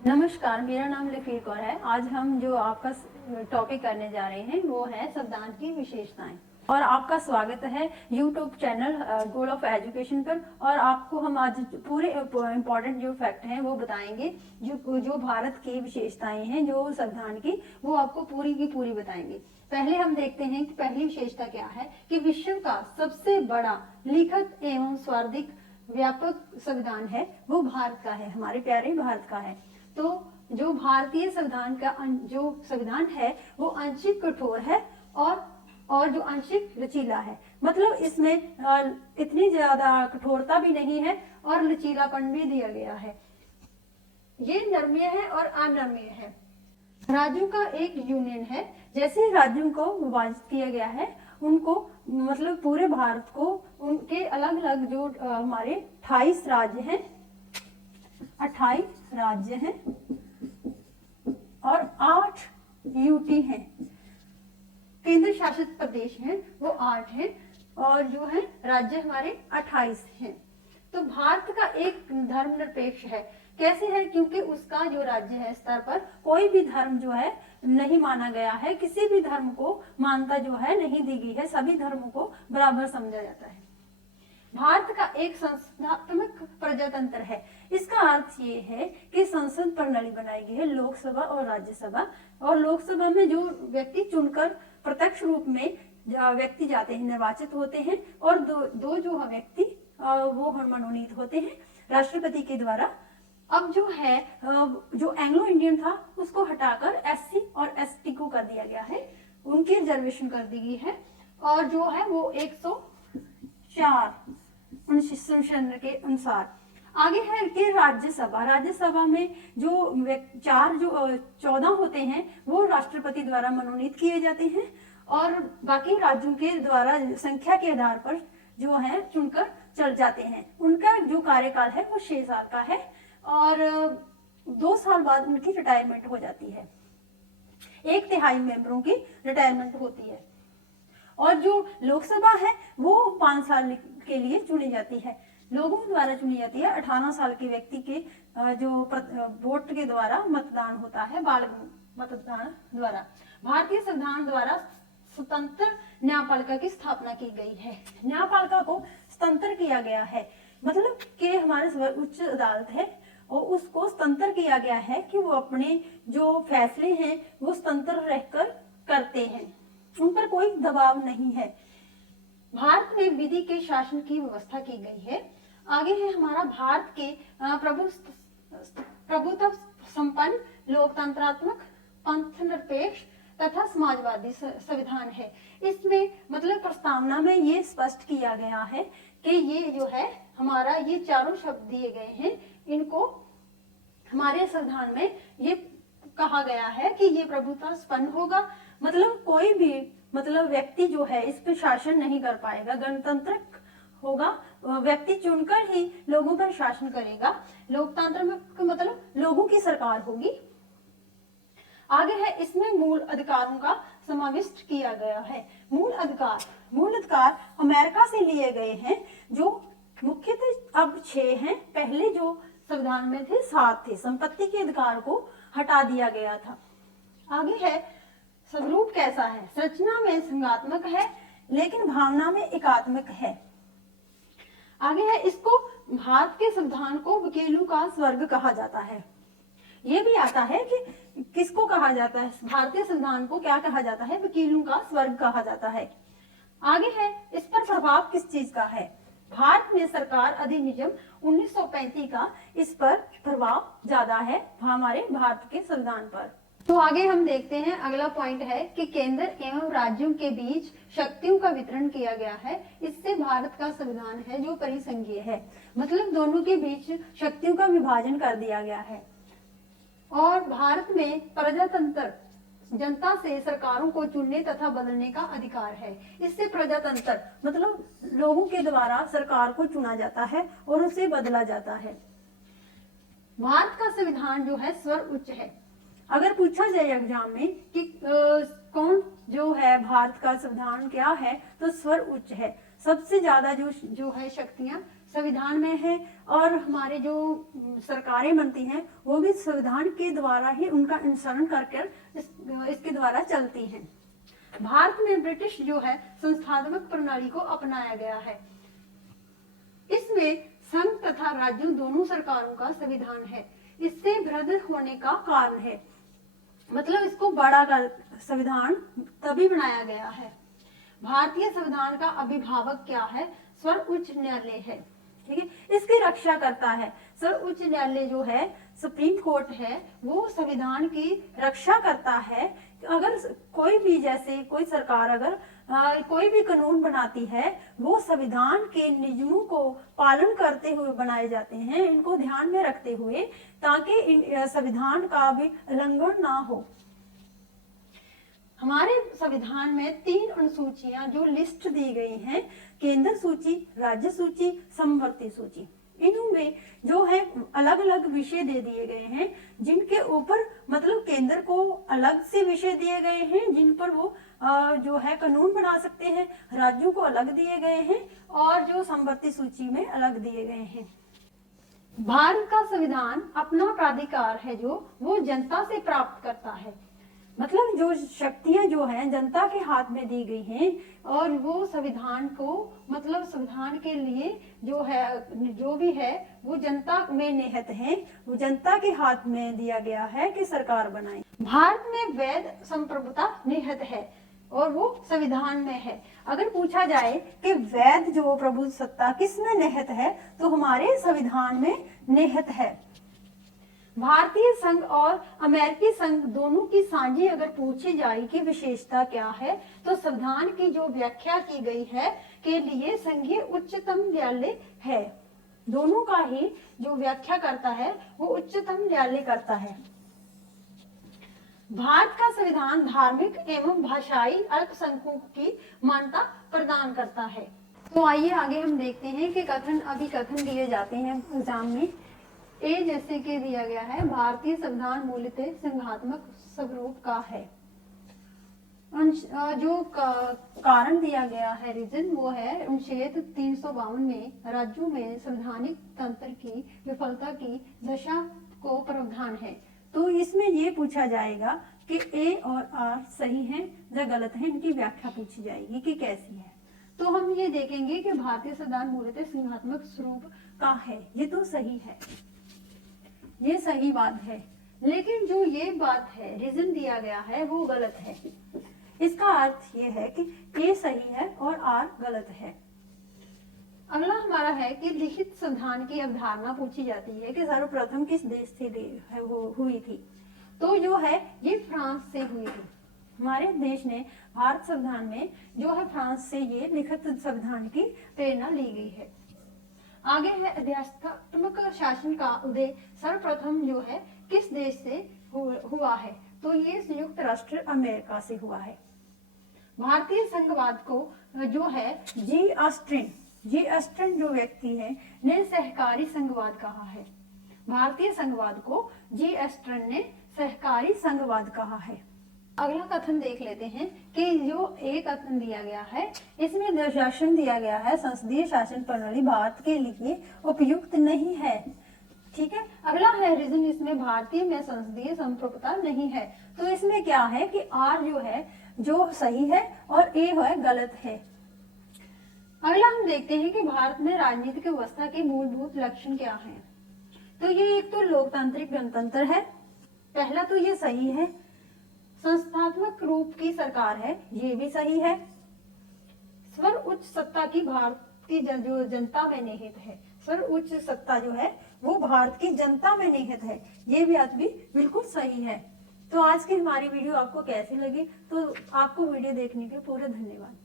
नमस्कार, मेरा नाम लकीर कौर है। आज हम जो आपका टॉपिक करने जा रहे हैं वो है संविधान की विशेषताएं। और आपका स्वागत है YouTube channel goal of education पर। और आपको हम आज पूरे इम्पोर्टेंट जो फैक्ट हैं वो बताएंगे, जो भारत की विशेषताएं हैं जो संविधान की, वो आपको पूरी की पूरी बताएंगे। पहले हम देखते हैं कि पहली विशेषता क्या है कि विश्व का सबसे बड़ा लिखित एवं सर्वाधिक व्यापक संविधान है वो भारत का है, हमारे प्यारे भारत का है। तो जो भारतीय संविधान का जो संविधान है वो आंशिक कठोर है और जो आंशिक लचीला है। मतलब इसमें इतनी ज्यादा कठोरता भी नहीं है और लचीलापन भी दिया गया है। ये नरम्य है और अनरम्य है। राज्यों का एक यूनियन है। जैसे राज्यों को विभाजित किया गया है उनको, मतलब पूरे भारत को उनके अलग अलग जो हमारे 28 राज्य हैं, 28 राज्य हैं और 8 यूटी हैं, केंद्र शासित प्रदेश हैं, वो 8 हैं और जो है राज्य हमारे 28 हैं। तो भारत का एक धर्मनिरपेक्ष है। कैसे है? क्योंकि उसका जो राज्य है स्तर पर कोई भी धर्म जो है नहीं माना गया है, किसी भी धर्म को मान्यता जो है नहीं दी गई है, सभी धर्मों को बराबर समझा जाता है। भारत का एक संसदात्मक प्रजातंत्र है। इसका अर्थ ये है कि संसद प्रणाली बनाई गई है, लोकसभा और राज्यसभा। और लोकसभा में जो व्यक्ति चुनकर प्रत्यक्ष रूप में व्यक्ति जाते हैं, निर्वाचित होते हैं, और दो जो व्यक्ति वो मनोनीत होते हैं राष्ट्रपति के द्वारा। अब जो है जो एंग्लो इंडियन था उसको हटाकर एससी और एसटी को कर दिया गया है, उनकी रिजर्वेशन कर दी गई है। और जो है वो 104 के अनुसार। आगे है कि राज्यसभा में जो 14 होते हैं वो राष्ट्रपति द्वारा मनोनीत किए जाते हैं और बाकी राज्यों के द्वारा संख्या के आधार पर जो है चुनकर चल जाते हैं। उनका जो कार्यकाल है वो 6 साल का है और 2 साल बाद उनकी रिटायरमेंट हो जाती है। 1/3 मेंबरों की रिटायरमेंट होती है। और जो लोकसभा है वो 5 साल के लिए चुनी जाती है, लोगों द्वारा चुनी जाती है। 18 साल के व्यक्ति के जो वोट के द्वारा मतदान होता है, बाल मतदान द्वारा। भारतीय संविधान द्वारा स्वतंत्र न्यायपालिका की स्थापना की गई है। न्यायपालिका को स्वतंत्र किया गया है, मतलब कि हमारे सर्वोच्च अदालत है और उसको स्वतंत्र किया गया है कि वो अपने जो फैसले हैं वो स्वतंत्र रहकर करते हैं, उन पर कोई दबाव नहीं है। भारत में विधि के शासन की व्यवस्था की गई है। आगे है हमारा भारत के प्रभुत्व संपन्न लोकतंत्रात्मक पंथ निरपेक्ष तथा समाजवादी संविधान है। इसमें मतलब प्रस्तावना में ये स्पष्ट किया गया है कि ये जो है हमारा ये चारों शब्द दिए गए हैं, इनको हमारे संविधान में ये कहा गया है कि ये प्रभुत्व संपन्न होगा। मतलब कोई भी व्यक्ति जो है इस पर शासन नहीं कर पाएगा, गणतंत्र होगा, व्यक्ति चुनकर ही लोगों पर शासन करेगा। लोकतंत्र में मतलब लोगों की सरकार होगी। आगे है इसमें मूल अधिकारों का समाविष्ट किया गया है। मूल अधिकार अमेरिका से लिए गए हैं, जो मुख्यतः अब 6 हैं। पहले जो संविधान में थे 7 थे। संपत्ति के अधिकार को हटा दिया गया था। आगे है स्वरूप कैसा है? संरचना में संघात्मक है लेकिन भावना में एकात्मक है। आगे है इसको भारत के संविधान को वकीलों का स्वर्ग कहा जाता है। ये भी आता है कि किसको कहा जाता है, भारतीय संविधान को क्या कहा जाता है? वकीलों का स्वर्ग कहा जाता है। आगे है इस पर प्रभाव किस चीज का है? भारत में सरकार अधिनियम 1935 का इस पर प्रभाव ज्यादा है हमारे भारत के संविधान पर। तो आगे हम देखते हैं, अगला पॉइंट है कि केंद्र एवं राज्यों के बीच शक्तियों का वितरण किया गया है। इससे भारत का संविधान है जो परिसंघीय है, मतलब दोनों के बीच शक्तियों का विभाजन कर दिया गया है। और भारत में प्रजातंत्र, जनता से सरकारों को चुनने तथा बदलने का अधिकार है। इससे प्रजातंत्र मतलब लोगों के द्वारा सरकार को चुना जाता है और उसे बदला जाता है। भारत का संविधान जो है सर्वोच्च है। अगर पूछा जाए एग्जाम में कि कौन जो है भारत का संविधान क्या है, तो सर्वोच्च है। सबसे ज्यादा जो है शक्तियां संविधान में है, और हमारे जो सरकारें बनती हैं वो भी संविधान के द्वारा ही उनका अनुसरण करके इसके द्वारा चलती हैं। भारत में ब्रिटिश जो है संस्थात्मक प्रणाली को अपनाया गया है। इसमें संघ तथा राज्यों दोनों सरकारों का संविधान है। इससे वृहद होने का कारण है, मतलब इसको बड़ा संविधान तभी बनाया गया है। भारतीय संविधान का अभिभावक क्या है? सर्वोच्च न्यायालय है, ठीक है, इसकी रक्षा करता है। सर्वोच्च न्यायालय जो है, सुप्रीम कोर्ट है, वो संविधान की रक्षा करता है। अगर कोई भी, जैसे कोई सरकार अगर कोई भी कानून बनाती है, वो संविधान के नियमों को पालन करते हुए बनाए जाते हैं, इनको ध्यान में रखते हुए, ताकि संविधान का भी उल्लंघन ना हो। हमारे संविधान में 3 अनुसूचियां जो लिस्ट दी गई हैं, केंद्र सूची, राज्य सूची, समवर्ती सूची। इनमें जो है अलग अलग विषय दे दिए गए हैं, जिनके ऊपर मतलब केंद्र को अलग से विषय दिए गए हैं, जिन पर वो जो है कानून बना सकते हैं। राज्यों को अलग दिए गए हैं, और जो समवर्ती सूची में अलग दिए गए हैं। भारत का संविधान अपना प्राधिकार है जो वो जनता से प्राप्त करता है, मतलब जो शक्तियां जो हैं जनता के हाथ में दी गई हैं, और वो संविधान को, मतलब संविधान के लिए जो है, जो भी है वो जनता में निहित है, वो जनता के हाथ में दिया गया है कि सरकार बनाए। भारत में वैध संप्रभुता निहित है, और वो संविधान में है। अगर पूछा जाए कि वैध जो प्रभु सत्ता किसमें निहित है, तो हमारे संविधान में निहित है। भारतीय संघ और अमेरिकी संघ दोनों की साझी अगर पूछी जाए कि विशेषता क्या है, तो संविधान की जो व्याख्या की गई है के लिए संघीय उच्चतम न्यायालय है। दोनों का ही जो व्याख्या करता है वो उच्चतम न्यायालय करता है। भारत का संविधान धार्मिक एवं भाषाई अल्पसंख्यकों की मान्यता प्रदान करता है। तो आइए आगे हम देखते हैं कि कथन दिए जाते हैं एग्जाम में। ए जैसे कि दिया गया है, भारतीय संविधान मूलतः संघात्मक स्वरूप का है। जो कारण दिया गया है, रीजन, वो है अनुच्छेद 352 में राज्यों में संवैधानिक तंत्र की विफलता की दशा को प्रावधान है। तो इसमें ये पूछा जाएगा कि ए और आर सही हैं या गलत हैं, इनकी व्याख्या पूछी जाएगी कि कैसी है। तो हम ये देखेंगे कि भारतीय संविधान मूलतः संघात्मक स्वरूप का है, ये तो सही है, ये सही बात है। लेकिन जो ये बात है, रीजन दिया गया है, वो गलत है। इसका अर्थ ये है कि ए सही है और आर गलत है। अगला हमारा है कि लिखित संविधान की अवधारणा पूछी जाती है कि सर्वप्रथम किस देश से हुई थी। तो जो है ये फ्रांस से हुई थी। हमारे देश ने भारत संविधान में जो है फ्रांस से ये लिखित संविधान की प्रेरणा ली गई है। आगे है अध्यात्मक शासन का उदय सर्वप्रथम जो है किस देश से हुआ है। तो ये संयुक्त राष्ट्र अमेरिका से हुआ है। भारतीय संघवाद को जो है जी ऑस्टिन जो व्यक्ति है ने सहकारी संघवाद कहा है। भारतीय संघवाद को जी ऑस्टिन ने सहकारी संघवाद कहा है। अगला कथन देख लेते हैं कि जो एक कथन दिया गया है, इसमें जो शासन दिया गया है, संसदीय शासन प्रणाली भारत के लिए उपयुक्त नहीं है। ठीक है। अगला है रीजन, इसमें भारतीय में संसदीय संप्रभुता नहीं है। तो इसमें क्या है कि आर जो है जो सही है और ए है गलत है। अगला हम देखते हैं कि भारत में राजनीतिक व्यवस्था के मूलभूत लक्षण क्या हैं। तो ये एक तो लोकतांत्रिक गणतंत्र है, पहला तो ये सही है। संस्थात्मक रूप की सरकार है, ये भी सही है। सर्वोच्च सत्ता की भारत की जो जनता में निहित है, सर्वोच्च सत्ता जो है वो भारत की जनता में निहित है, ये भी बात भी बिल्कुल सही है। तो आज की हमारी वीडियो आपको कैसी लगी, तो आपको वीडियो देखने के लिए पूरा धन्यवाद।